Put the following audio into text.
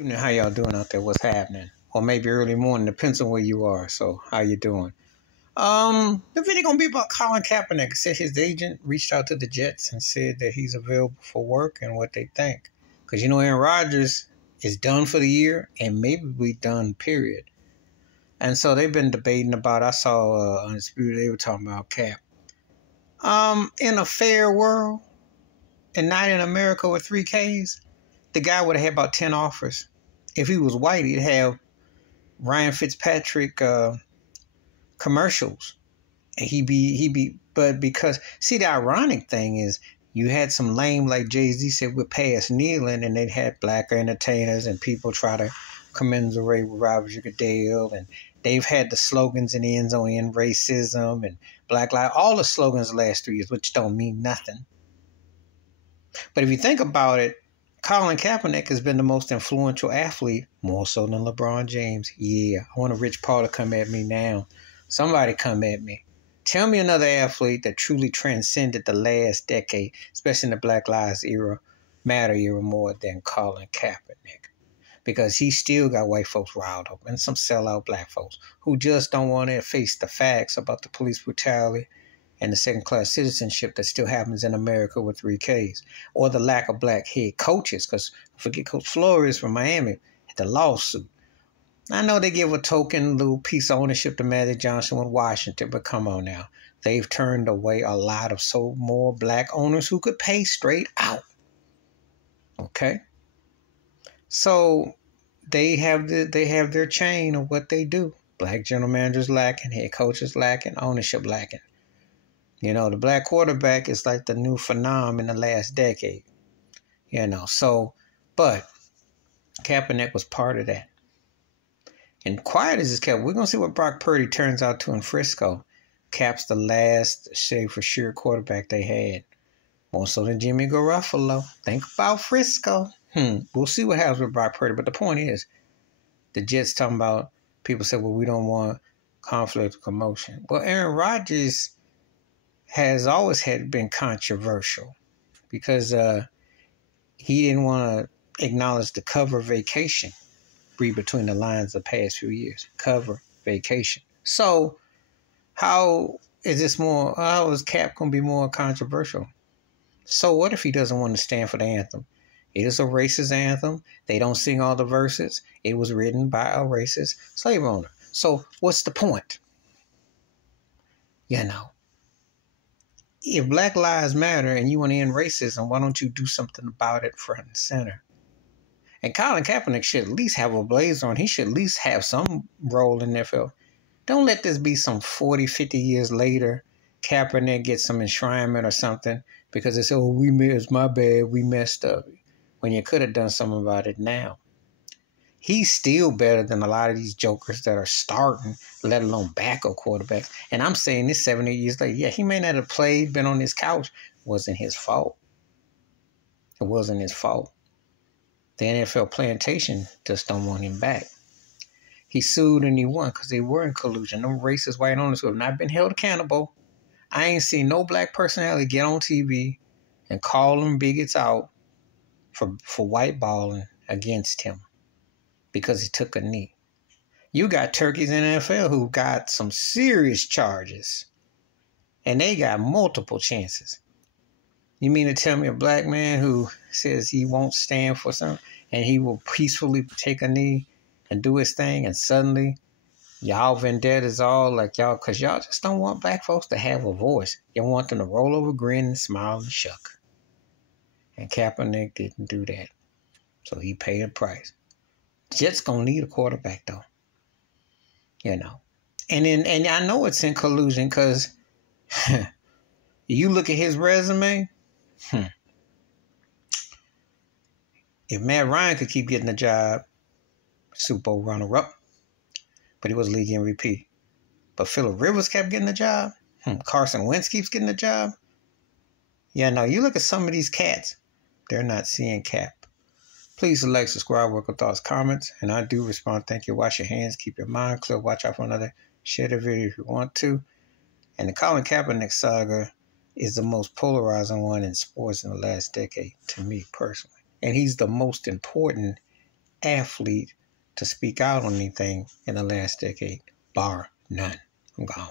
Evening, how y'all doing out there? What's happening? Or maybe early morning, depends on where you are. So, how you doing? The video gonna be about Colin Kaepernick. Said his agent reached out to the Jets and said that he's available for work and what they think. Because Aaron Rodgers is done for the year and maybe we done, period. And so they've been debating about. I saw Undisputed. They were talking about Cap. In a fair world, and not in America with 3Ks, the guy would have had about 10 offers. If he was white, he'd have Ryan Fitzpatrick commercials. And but because, see, the ironic thing is you had some lame, like Jay-Z said, we're past kneeling, and they'd had black entertainers and people try to commiserate with Robert Goodell, and they've had the slogans in the end zone, end racism and black lives, all the slogans the last 3 years, which don't mean nothing. But if you think about it, Colin Kaepernick has been the most influential athlete, more so than LeBron James. Yeah, I want a Rich Paul to come at me now. Somebody come at me. Tell me another athlete that truly transcended the last decade, especially in the Black Lives Matter era, more than Colin Kaepernick. Because he still got white folks riled up and some sellout black folks who just don't want to face the facts about the police brutality and the second-class citizenship that still happens in America with 3Ks, or the lack of black head coaches, because forget Coach Flores from Miami at the lawsuit. I know they give a token little piece of ownership to Magic Johnson with Washington, but come on now. They've turned away a lot of more black owners who could pay straight out. Okay? So they have their chain of what they do. Black general managers lacking, head coaches lacking, ownership lacking. The black quarterback is like the new phenomenon in the last decade. But Kaepernick was part of that. And quiet as it's kept, we're going to see what Brock Purdy turns out to in Frisco. Cap's the last, say for sure, quarterback they had. More so than Jimmy Garoppolo. Think about Frisco. We'll see what happens with Brock Purdy. But the point is, the Jets talking about, people say, well, we don't want conflict or commotion. Well, Aaron Rodgers has always been controversial because he didn't want to acknowledge the cover vacation. Read between the lines the past few years. Cover vacation. So how is Cap going to be more controversial? So what if he doesn't want to stand for the anthem? It is a racist anthem. They don't sing all the verses. It was written by a racist slave owner. So what's the point? If Black Lives Matter and you want to end racism, why don't you do something about it front and center? And Colin Kaepernick should at least have a blazer on. He should at least have some role in the NFL. Don't let this be some 40, 50 years later, Kaepernick gets some enshrinement or something because they say, it's my bad, we messed up. When you could have done something about it now. He's still better than a lot of these jokers that are starting, let alone backup quarterbacks. And I'm saying this 7, 8 years later. Yeah, he may not have played, been on his couch. It wasn't his fault. It wasn't his fault. The NFL Plantation just don't want him back. He sued and he won because they were in collusion. Them racist white owners who have not been held accountable. I ain't seen no black personality get on TV and call them bigots out for white balling against him because he took a knee. You got turkeys in the NFL who got some serious charges, and they got multiple chances. You mean to tell me a black man who says he won't stand for something and he will peacefully take a knee and do his thing, and suddenly y'all vendetta is all like y'all, because y'all just don't want black folks to have a voice. You want them to roll over, grin, and smile and shuck. And Kaepernick didn't do that. So he paid a price. Jets gonna need a quarterback though. And I know it's in collusion because you look at his resume. If Matt Ryan could keep getting the job, Super Bowl runner-up, but he was league MVP. But Phillip Rivers kept getting the job. Carson Wentz keeps getting the job. You look at some of these cats, they're not seeing Cap. Please like, subscribe, work with thoughts, comments, and I do respond. Thank you. Wash your hands, keep your mind clear, watch out for another. Share the video if you want to. And the Colin Kaepernick saga is the most polarizing one in sports in the last decade, to me personally. And he's the most important athlete to speak out on anything in the last decade, bar none. I'm gone.